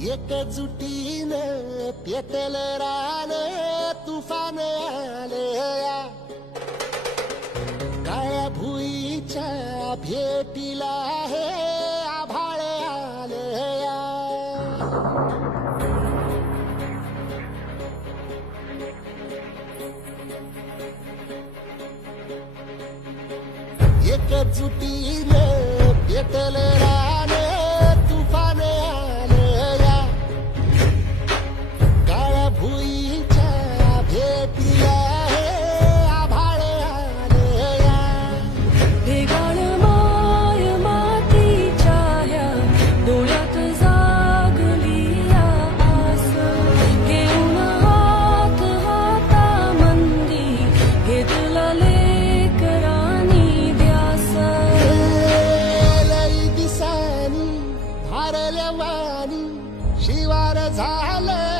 एकजुटीने पेटल रान तुफान आलया काळ्या भुईच्या भेटीला हे आभाळ आलया एकजुटीने पेटल रान तुफान आलया काळ्या भुईच्या भेटीला हे आभाळ आलया ढेगाळ माय मातीच्या ह्या डोळ्यात जागली आस घेऊन हात हातामंदी घेतला लेकरांनी ध्यास लई दिसानी भारल्या वाणी शिवार झालं